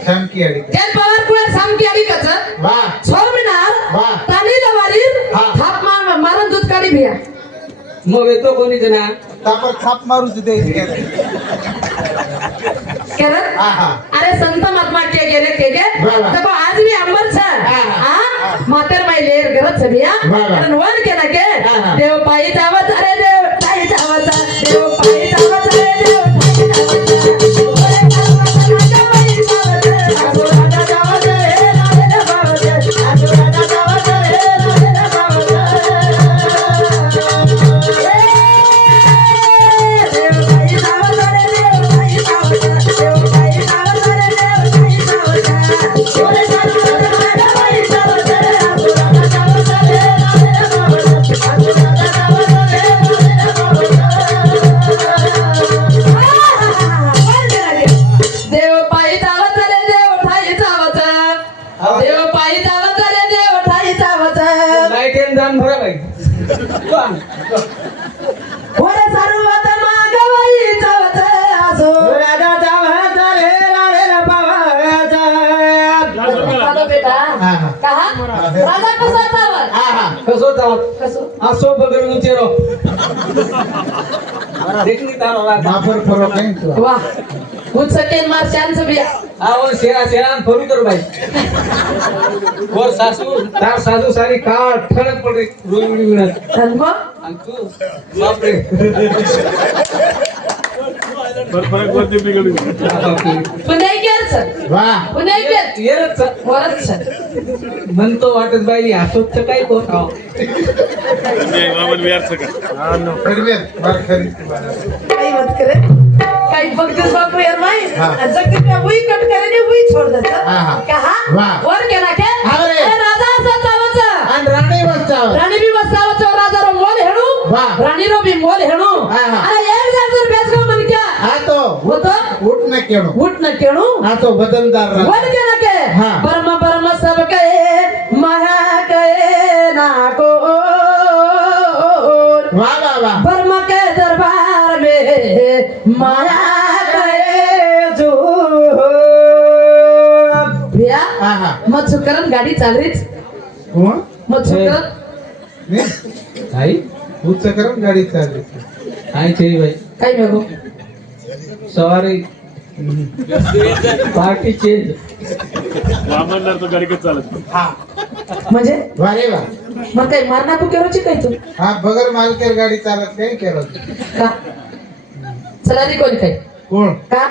शाम की अड़ी जेन पवार कुळेर सामकी याडी कच वाह छोर मिनार वाह तानी लवारीर हा. थाप मारन दूध काढी भिया मग तो कोणी जना तापर थाप मारू दे करत हाँ हाँ अरे संत महात्मा के गेले के गे वाह, वाह. तब आज भी अंबर छ हा. हा मातर माई लेर गरत छ भिया वाह, वाह. कारण वन के ना के हा, हा. देव पायी जावत अरे देव पायी जावत देव पायी जावत अरे देव पायी जावत ओरे राजा पायी जावत राजा जावत रे राजा जावत राजा जावत रे राजा जावत देव पायी जावत रे देव पायी जावत देव पायी जावत रे देव पायी जावत ओरे राजा पायी जावत रे राजा जावत रे राजा जावत राजा जावत रे राजा कसा चालवा हा हा कसो चावत कसो असो बगर उचेरो देखनी तारो राजा माफर फरो कहीं तो वाह उठ सके मार चांस भी आओ सेरा सेरा फरू करो भाई और सासू तार सासू सारी काट ठणक पड़ रही रोई रोई विनत धनको अंकु बाप रे फरक वरती बिघडली पुणे केर सर वाह पुणे केर येरच वरच सर मन तो वाटत बाई हसोत काय कोण खाव बाबा विहार सका खरबेत बार खरी काही मत करे काही बघतेस बापू यार माई हाँ। जगत में वही कट करे ने वही छोड़ देता हाँ, हाँ। कहा वाह। वर केला के अरे। राजा असा चालवाचा आणि राणी बसताव राणी भी बसावचा राजा रो मोल हेणू वाह। राणी रो भी मोल हेणू हाँ, हाँ। अरे एक जर बेस को मन क्या हा तो होतो उठ न केणो उठ न केणू हा तो बदलदार राजा. वर केला के हाँ। परम परम सब कहे महा कहे ना को वाह वाह वाह बर्मा के दरबार में माया करे जो भैया हा हा मत सुकरन गाडी चाल रहीच कोण मत सुकरन ने आई उच्च करून गाडी चालली आई चेरी भाई काय मेगो सवारी पार्टी चेंज वामनदार तो गाडी कसं चालत हा म्हणजे वारे वा मग काय मारना को केरोची काय तू हा बगर मालकेर गाडी चालत काही केलं का चला रे कोणी काय कोण का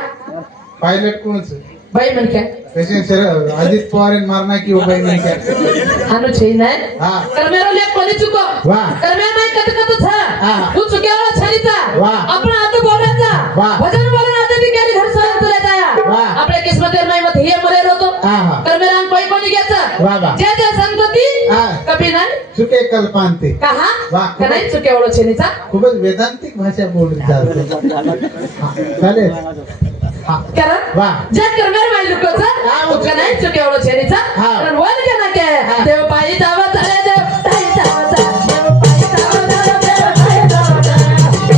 पायलट कोणच बाई म्हण काय कसे सर अजित पवार मारना की उपाय नाही काय हानु छई नाही हाँ। कर्मेरो ले कोणी चुको वाह। कर्मे नाही कत कत था हाँ। तू चुकेला छरीचा वाह। आपण आता बोलायचा वाह। वजन बोलून आता ती गेली घर सोडून तुला जाया वाह। आपल्या किस्मत नाही मत हे मरे होतो हा हा कर्मेरान कोणी घ्यायचा वाह, वाह। जे जे संगती हाँ। कभी नाही चुके कल्पांते कहा वाह। का नाही चुकेवळो छेनीचा खूपच वेदांतिक भाषा बोलली जाते हा, चालेल हा कारण वाह जे कर्मेर माई लुकोचा हाँ, का नाही चुकेवळो छेनीचा हाँ। कारण वन के ना के देव पायी जावा चाले देव ताई जावा चा देव पायी जावा चाले देव ताई जावा चा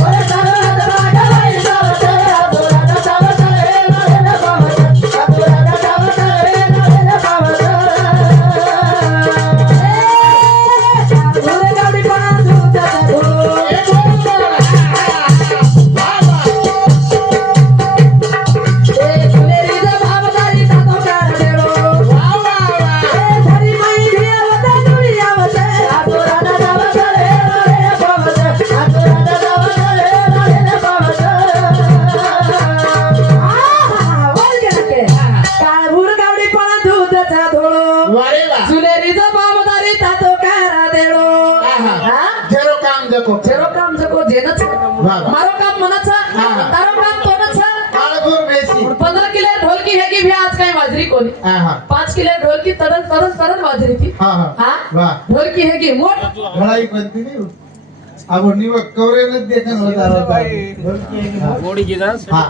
ओरे जावा जावा गाई जावा चा दोरा जावा चाले नाले ना बावा चा दोरा जावा चाले नाले ना बावा चा ए गाडी कोणा दूता धो वारे वा जेरो काम जको वाह। मारो काम मनाचा हाँ। तारो काम तोनाचा काळभोर बेसी 15 किलो ढोलकी है की भी आज काही वाजरी कोणी हा हा 5 किलो ढोलकी तरन तरन तरन वाजरी थी हा हा हाँ वाह ढोलकी है की मोट घोड़ाई बनती नहीं अब निव कवरे न देखन होता रहता गोडी गिरा हा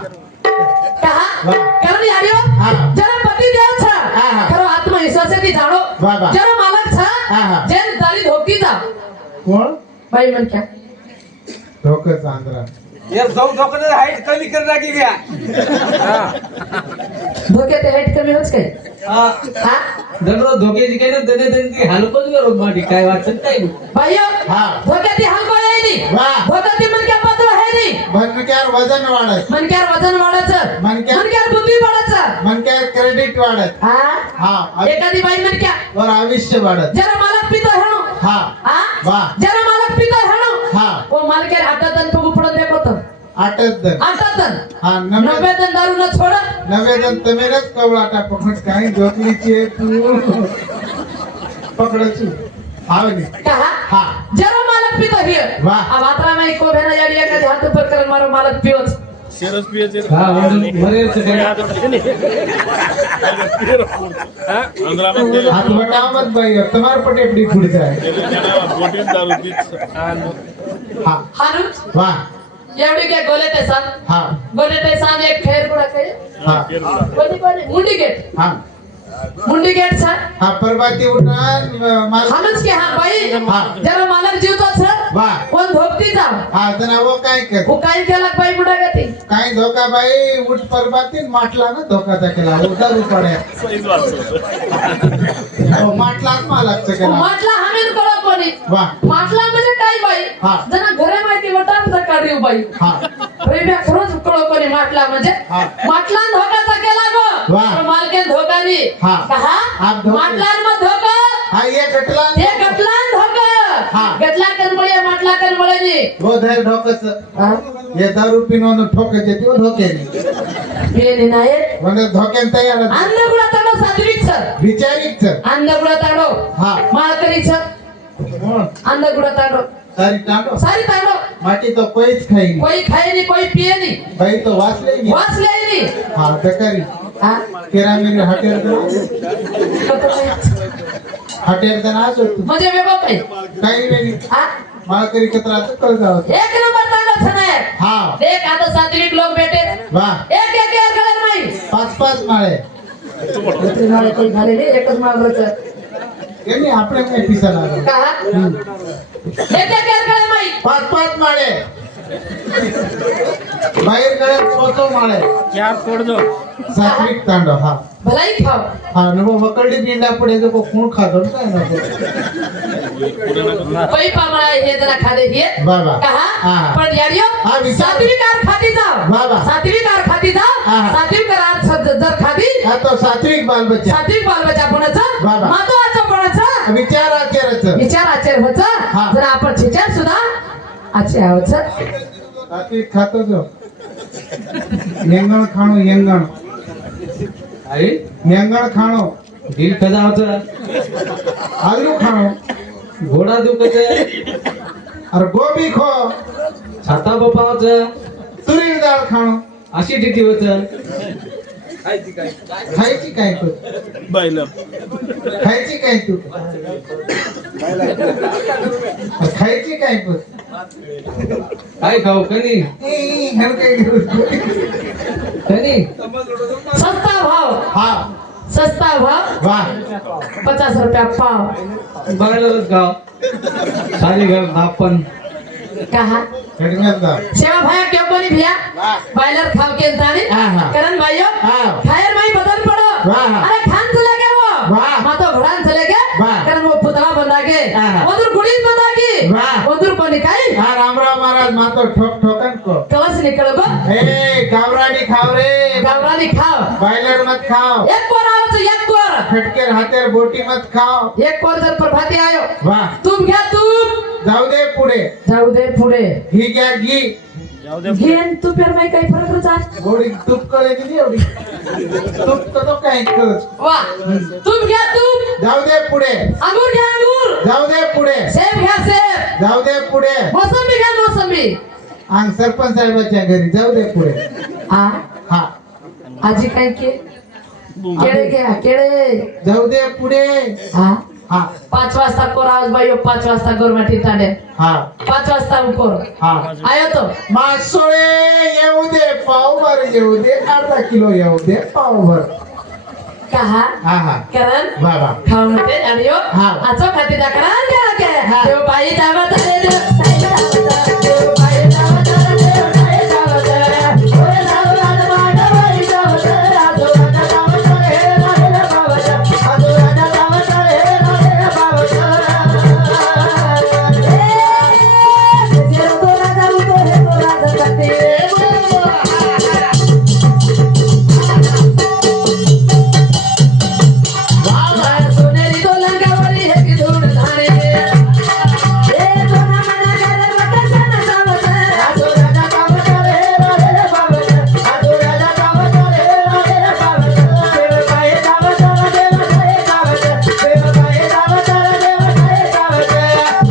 कहा वाह। कारण यारियो हाँ। जरा पति देव छ हाँ, हाँ। खरो आत्मविश्वास से ती जाणो वाह, वाह। जरा मालक छ हाँ, हाँ। जेन दाली धोकी जा कोण भाई मन क्या डोकं चांदरा यार जाऊ डोकं हाईट कमी कर राखी घ्या धोके ते हेट कमी होच काय हा हा दररोज धोक्याची काय ना दने त्यांची हालपच करू माटी काय वाटत काय भाइयो हाँ। धोके ती हलको आहे नी वाह। धोके ती मन क्या पत्र आहे नी मनक्यार वजन वाढत मनक्यार वजन वाढायचं मनक्यार बुद्धी वाढायचं मनक्यार क्रेडिट वाढत हा हा एखादी बाई मन क्या और आयुष्य वाढत जरा मालक पितो हेणो हा हा वाह। जरा मालक पितो हेणो हा ओ मालकेर हातात आणि पगू पडत देखो आटत दन आटातन हा 90 दन दारू न छोड नवेदन तमेरच कवळाटा पकड काही जोकलीची आहे तू पकडचू हावनी कहा हा जरा मालक पितो हिय वाह। अब आत्रा में को भेना याडी एखादी हात पर कर मारो मालक पियोच शेरच पियाचे हा म्हणून मरेच काय अंद्रामध्ये हात वटावत बाई तुम्हार पटेपडी पुढचा आहे बोटीन दारू तीच हा हारू वाह एवढी काय गोले ते सांग हा गोले ते सांग एक खेर कुडा काय हा कोणी कोणी मुंडी गेट हा मुंडी गेट छ हा परबाती उठान माल हालच के हा बाई हा। जरा मालक जीवतो छ वा कोण धोपती जाव हा जना वो काय कर वो काय केला बाई बुडा गती काय धोका बाई उठ परबाती माटला ना धोकाचा केला उदारू पड्या सहीच वाटतं माटलाच मालाच केला म्हटला हमेन कळो कोणी वा म्हटला म्हणजे काय बाई हा. जना घरे माहिती वटार काढीव बाई हा रेब्या खरंच कळो कोणी म्हटला म्हणजे हा. म्हटला धोकाचा केला गो वा. पण मालके धोकानी हा. कहा आप धोके. म्हटला मग धोका हा ये गटला हे गटला धोका हा. गटला कनमळे म्हटला कनमळे वो धैर ढोकच हा ये दारू पिनोन ठोकच येते वो धोकेनी पेनी नाही म्हणजे धोक्यान तयार अंधगुडा ताडो सात्विक सर विचारिक अंधगुडा ताडो हा. माळकरी सर अंधगुडा ताडो सारी टांडो सारी ताडो माटी तो कोईच खाई नहीं कोई खाए नहीं कोई पिए नहीं भाई तो वाचले नहीं वास ले नहीं हाँ तकरी हाँ केरा मेरे हटेर दना हटेर दना आज तू मुझे वे बाप काही नाही हाँ मला करी कतरा तो कर जाओ एक नंबर ताडो छनाय हाँ देख आता सात्विक लोग बैठे वाह एक एक एक कलर में पाच पाच माळे दूसरे माळे कोई घाले नहीं एक ज माळ रच यांनी आपले काय पिसा लागला कहा एक एक कलर में पाच पाच माळे बाहेर गळ्यात पोचो माळे चार तोड़ दो सात्विक तांडव हा भलाई खाओ हा न वो वकरडी बिंडा पडे तो खून खातो ना काय ना कोई पामळा हे जरा खाले दिए बाबा कहा हाँ। पण यारियो हाँ, विचार- सात्विक कार खाती जाओ बाबा। सात्विक कार खाती जाओ हाँ। सात्विक कार जर खाती हा तो सात्विक बाल बच्चा सात्विक बाल बच्चा कोणाचं बाबा। महत्वाचं कोणाचं विचार आचारच विचार आचार होतं हाँ। जर आपण शिचार सुद्धा आचार होतं सात्विक खातो जो यंगण खाणो यंगण अरे यंगण खाणो दिल खजावचं आलू खाणो घोडा दुखत अरे गोबी खो छाता बपावचं तुरीर डाळ खाणो असिडिटी होतं खायची काय तू बैल खायची काय तू खायची काय तू काय खाऊ कनी कनी सस्ता भाव हा सस्ता भाव वा 50 रुपया पाव बघायलाच गाव सारी घर नापन कहा घटनेत जा सेवा भाया क्यों कोनी भैया बॉयलर खाओ के इंसानी हाँ, हाँ। करण भाइयों हाँ। फायर में ही बदल पड़ो वाह, हाँ। अरे खान चले गए वो वाह। माँ तो घोड़ान चले गए वाह। करण वो पुतला बंधा के हाँ, हाँ। उधर गुड़ी बंधा की वाह। उधर को निकाई हा रामराव महाराज मातो ठोक ठोकन को कलश निकल गो ए गावरानी खाव रे गावरानी खाओ बायलर मत खाओ एक कोर आओ तो एक कोर खटकेर हातेर बोटी मत खाओ एक कोर जर प्रभाती आयो वाह तुम घ्या तुम जाऊ दे पुढे जाऊ दे पुढे घी घ्या घी जाऊ दे घेन तू पेर में काही फरक रचा गोडी तूप कळेची नाही एवढी तूप तो काय करत वाह तुम घ्या तुम जाऊ दे पुढे अंगूर घ्या अंगूर जाऊ दे पुढे सेब घ्या सेब जाऊ दे पुढे मोसंबी घ्या मोसंबी अंग सरपंच साहेबाच्या घरी जाऊ दे पुढे आ हा आजी काय के केळे घ्या केळे जाऊ दे पुढे हा हा 5 वाजता कोर आज बाई 5 वाजता गोरमाटी ताडे हा 5 वाजता कोर हा आयो तो मासोळे येऊ दे पावभर येऊ दे अर्धा किलो येऊ दे पावभर कहा हा हा करण बाबा खाऊ नते अडियो हा. आचो खाती दा करण घ्या के हा. देव बाई जावत रे देव बाई जावत रे देव बाई जावत रे ओरे जावत माड बाई जावत रे आजो राजा जावत रे राजा जावत आजो राजा जावत रे राजा जावत ए जे तो राजा उतो हे तो राजा जाते सोनेरी तो लंकावरी हे की धूड धाणे ए तो ना मना करे वकसन सावत आजो राजा पावत रे राजा पावत आजो राजा पावत रे राजा पावत देव पाए जावत देव पाए जावत देव पाए जावत देव पाए जावत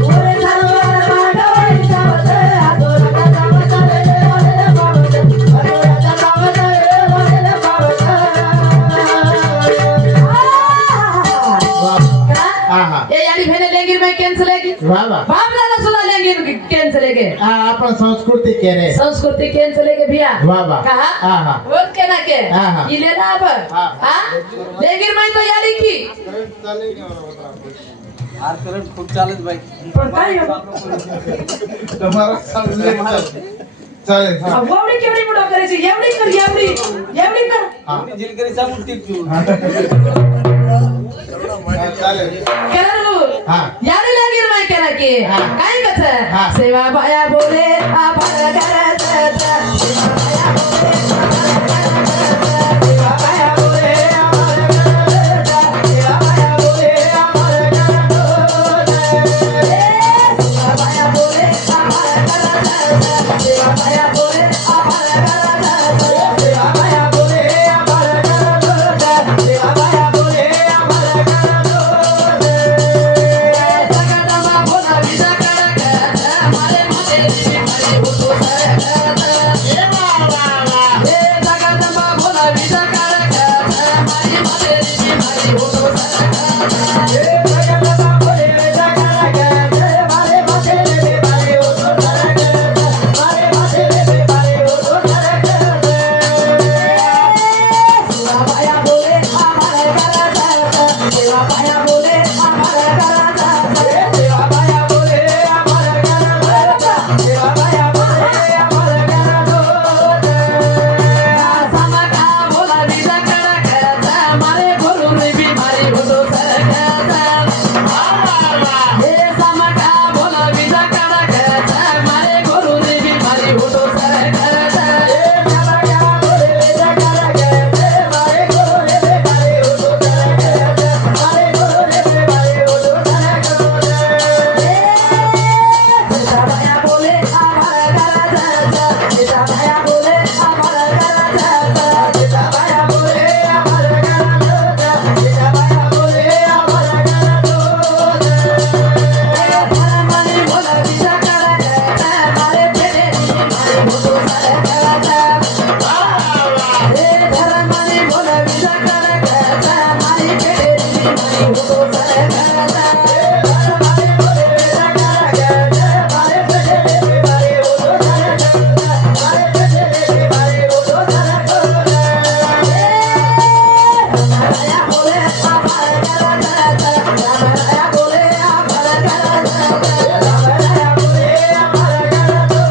ओरे सरवर माडवई जावत आजो राजा जावत रे राजा पावत आजो राजा जावत रे राजा पावत हा हा ये यानी भेने लेंगे मैं कैंसिल है की बाबा बाप दादा सुना लेंगे कैंसिल है के हा आपण संस्कृती केले संस्कृति कैंसिल है के भैया वाह, वाह। कहा हाँ, हाँ। वो के ना के हाँ, हाँ। ये लेना अब हाँ। हां लेंगे मैं तो यारी की हार करंट खूप चालत बाई पण काय તમારા સામે ચાલે હા एवढी केवढी मोठा करायची एवढी कर एवढी एवढी कर હા जिलकरीचा मूर्ती घेऊन ચાલે केला रे तू हा याने लागेल नाही केला की हा. काय कस हा. सेवा बाया बोले आभार करायचं सेवा बाया बोले सेवा बाया बोले आभार करायचं सेवा बाया बोले आभार करायचं सेवा बाया बोले आभार करायचं सेवा बाया बोले आभार करायचं सेवा बाया बोले आभार करायचं सेवा बाया बोले आभार करायचं जगदंबा बोला विजा करायचं मारे मारे देवी मारे होतो सरकत हे जगदंबा बोला विजा करायचं मारे मारे देवी मारे होतो सरकत हे जगदंबा बोले विजा करायचं मारे मारे देवी मारे होतो सरकत मारे मारे देवी मारे होतो सरकत सेवा बाया बोले आभार करायचं सेवा बाया बोले आभार करायचं सेवा बाया बोले आभार करायचं सेवा बाया बोले आभार करायचं समका बोला विजा करायचं मारे गुरु रे बीमारी होतो सरकत हे समका बोला विजा करायचं मारे गुरु रे बीमारी होतो सरकत हे समका बोले विजा करायचं मारे गुरु रे बीमारी होतो सरकत मारे गुरु रे बीमारी होतो सरकत सीता बाया बोले आभार करायचं सीता बाया बोले आभार करायचं सीता बाया बोले आभार करायचं सीता बाया बोले आभार करायचं धर्माने बोला विजा करायचं मारे पेरे मारे होतो सरकत हे धर्माने बोला विजा करायचं मारे पेरे मारे होतो सरकत धर्माने बोले विजा करायचं मारे पेरे मारे होतो सरकत मारे पेरे मारे होतो सरकत रामराया बोले आभार करायचं रामराया बोले आभार करायचं रामराया बोले आभार करायचं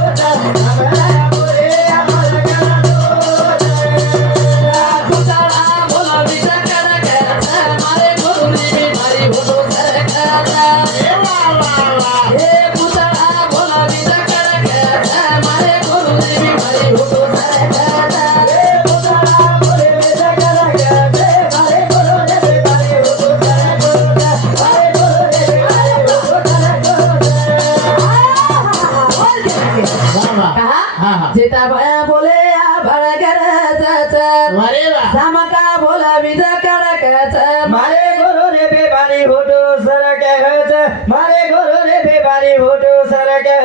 रामराया बोले आभार करायचं तुझा बोला विजा करायचं मारे गुरु रे बीमारी होतो सरकत हे तुझा बोला विजा करायचं मारे गुरु रे बीमारी होतो सरकत हे तुझा बोले विजा करायचं मारे गुरु रे बीमारी होतो सरकत मारे गुरु रे बीमारी होतो सरकत हा. जेता बाया बोले आभार करायचं अरे वा समका बोला विजा करायचं मारे गुरु रे बेबारी होतो सरकत मारे गुरु रे बेबारी होतो सरकत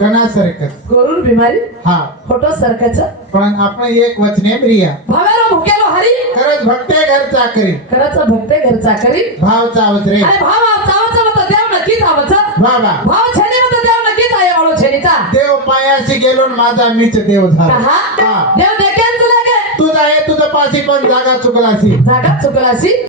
कना सरकत गरुड बिमारी हा फोटो सरकायचं पण आपण एक वचने प्रिया भावेरो भुकेलो हरी खरंच भक्ते घर चाकरी खरंच भक्ते घर चाकरी भाव चावत रे अरे भाव चावाचं मत देव नक्कीच आवचं बाबा भाव छेनी मत देव नक्कीच आहे वाळो छेनीचा देव पायाशी गेलो न माझा मीच देव झाला कहा हा. देव देखेन तुला काय तुझा हे तुझं पाशी पण जागा चुकलासी जागा चुकलासी